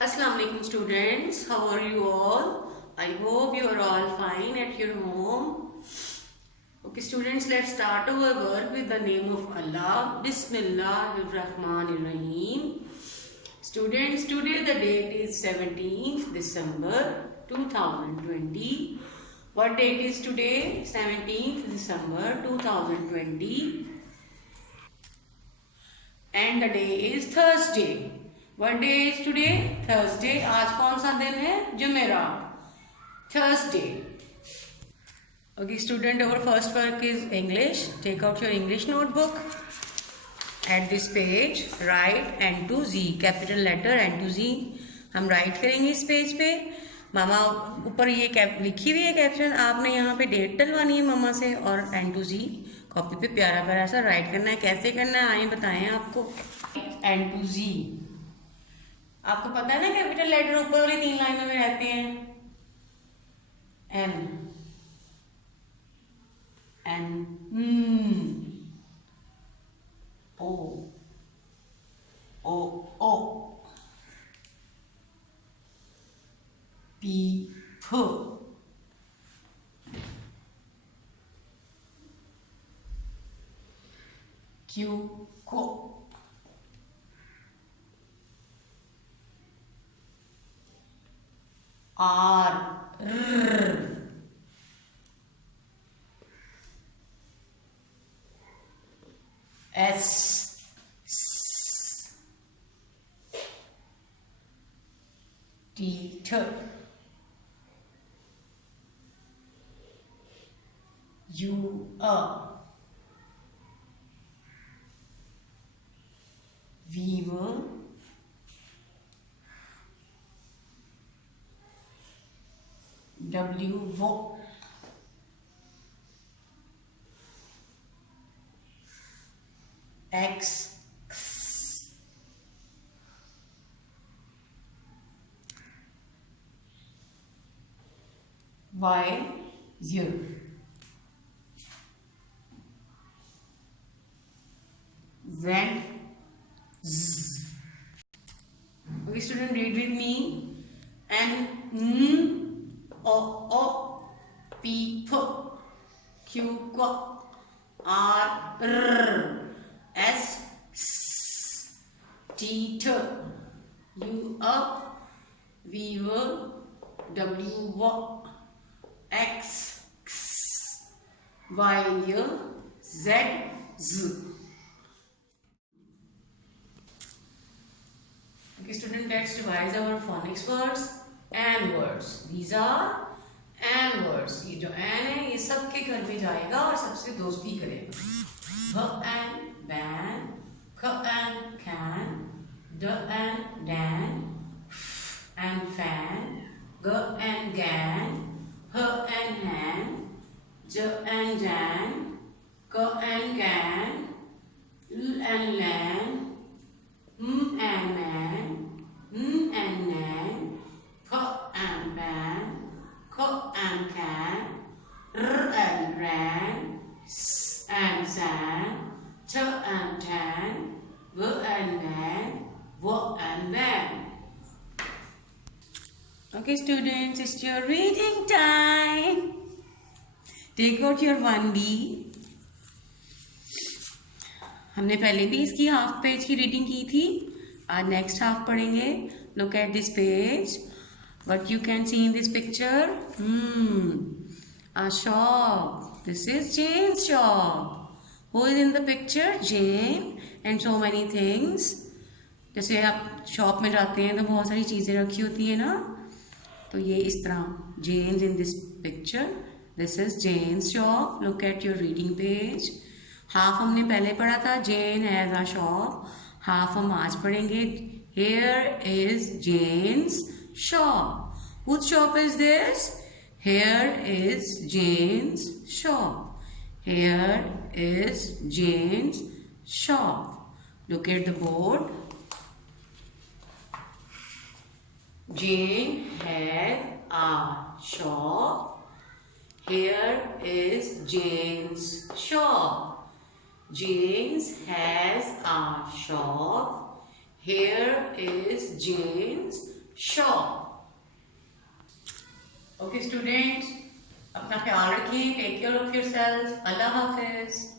Assalamu alaikum students, how are you all? I hope you are all fine at your home. Okay students, let's start our work with the name of Allah. Bismillahirrahmanirrahim. Students, today the date is 17th December 2020. What date is today? 17th December 2020. And the day is Thursday. What day is today? Thursday. आज कौन सा दिन है? जुमेरात. Thursday. Okay, student, our first work is English. Take out your English notebook. At this page, write N to Z. Capital letter N to Z. हम write करेंगे इस page पे. मामा ऊपर ये लिखी हुई है कैप्शन. आपने यहाँ पे डेट डलवानी है मामा से और N to Z कॉपी पे प्यारा प्यारा सा राइट करना है. कैसे करना है आइए बताएं आपको. N to Z. आपको पता है ना कैपिटल लेटर ऊपर वाली 3 लाइनों में रहते हैं. N O P F Q को R S T U Weaver W X Y Z. Okay, student, read with me. N O P Q R S T U V W X Y Z. Okay, student, let's revise our phonics words and words. These are and words. ये जो and है ये सबके घर में जाएगा और सबसे दोस्ती करेगा. भ and ban, ख and can, d and dan, f and fan, g and gan, h and han, j and jan, k and can, l and lan, m and man, n and nan, p and pan, k and can, r and ran, s and san, t and tan, v and van, v and van. Okay students, it's your reading time. Take out your 1B. हमने पहले भी इसकी half page की reading की थी. आज next half पढ़ेंगे. Look at this page. What you can see in this picture? A shop. This is Jane's shop. Who is in the picture? Jane and so many things. जैसे आप shop में जाते हैं तो बहुत सारी चीज़ें रखी होती है ना, तो ये इस तरह Jane's in this picture. This is Jane's shop. Look at your reading page. Half हमने पहले पढ़ा था. Jane has a shop. Half हम आज पढ़ेंगे. Here is Jane's shop. Whose shop is this? Here is Jane's shop. Here is Jane's shop. Look at the board. Jane has a shop. Here is Jane's shop. Jane's has a shop. Here is Jane's shaw. Okay students, अपना ख्याल रखिए, take care of yourself. Allah Hafiz.